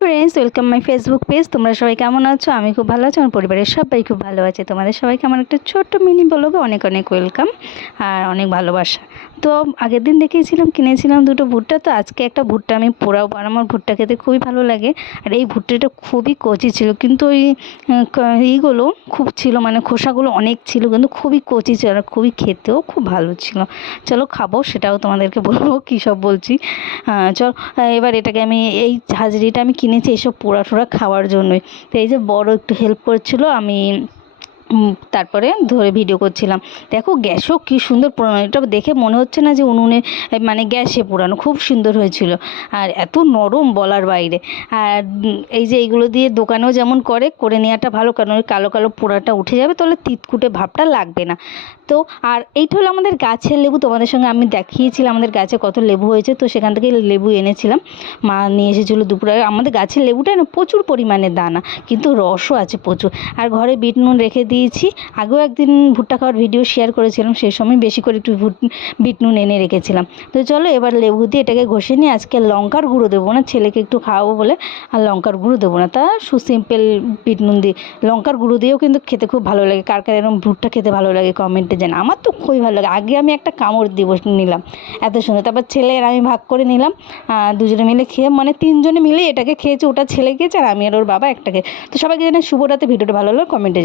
Friends, welcome my Facebook page. তোমরা সবাই কেমন আছো? আমি খুব ভালো আছি, আমার পরিবারের সবাই খুব ভালো আছে। তোমাদের সবাইকে আমার একটা ছোট্ট মিনি ব্লগে অনেক অনেক ওয়েলকাম আর অনেক ভালোবাসা। তো আগের দিন কিনেছিলাম দুটো ভুট্টা। তো আজকে একটা ভুট্টা আমি পোড়াবো, আর আমার ভুট্টা খেতে খুবই ভালো লাগে। আর এই ভুট্টাটা খুবই কচি ছিল, কিন্তু ওই এইগুলো খুব ছিল, মানে খোসাগুলো অনেক ছিল, কিন্তু খুবই কচি ছিল আর খুবই খেতেও খুব ভালো ছিল। চলো খাবো, সেটাও তোমাদেরকে বলবো কী সব বলছি। চল, এবার এটাকে আমি এই হাজরিটা আমি কিনেছি এসব পোড়া টোড়া খাওয়ার জন্যই। তো এই যে বড় একটু হেল্প করছিল, আমি তারপরে ধরে ভিডিও করছিলাম। দেখো গ্যাসও কী সুন্দর পোড়ানো, এটা দেখে মনে হচ্ছে না যে উনুনে, মানে গ্যাসে পোড়ানো, খুব সুন্দর হয়েছিল আর এত নরম বলার বাইরে। আর এই যে এইগুলো দিয়ে দোকানেও যেমন করে নেওয়াটা ভালো, কারণ ওই কালো কালো পোড়াটা উঠে যাবে, তাহলে তিতকুটে ভাবটা লাগবে না। তো আর এইটা হলো আমাদের গাছের লেবু। তোমাদের সঙ্গে আমি দেখিয়েছিলাম আমাদের গাছে কত লেবু হয়েছে, তো সেখান থেকে লেবু এনেছিলাম, মা নিয়ে এসেছিলো দুপুরে। আমাদের গাছের লেবুটা না প্রচুর পরিমাণে দানা, কিন্তু রসও আছে প্রচুর। আর ঘরে বিট নুন রেখে দিয়েছি। আগেও একদিন ভুট্টা খাওয়ার ভিডিও শেয়ার করেছিলাম, সেই সময় বেশি করে একটু বিট নুন এনে রেখেছিলাম। তো চলো এবার লেবু দিয়ে এটাকে ঘষে নিয়ে, আজকে লঙ্কার গুঁড়ো দেবো না, ছেলেকে একটু খাওয়াবো বলে, আর লঙ্কার গুঁড়ো দেবো না, তা সিম্পল বিট নুন দিয়ে। লঙ্কার গুঁড়ো দিয়েও কিন্তু খেতে খুব ভালো লাগে। কার কার এরকম ভুট্টা খেতে ভালো লাগে কমেন্টে জানান। আমার তো খুবই ভালো লাগে। আগে আমি একটা কামড় দিয়ে নিলাম, এত সুন্দর। তারপর ছেলে আর আমি ভাগ করে নিলাম, দুজনে মিলে খেয়ে, মানে তিনজনে মিলে এটাকে খেয়েছে। ওটা ছেলে খেয়েছে আর আমি আর ওর বাবা একটাকে। তো সবাইকে জানাই শুভ রাতে। ভিডিওটা ভালো হলো কমেন্টে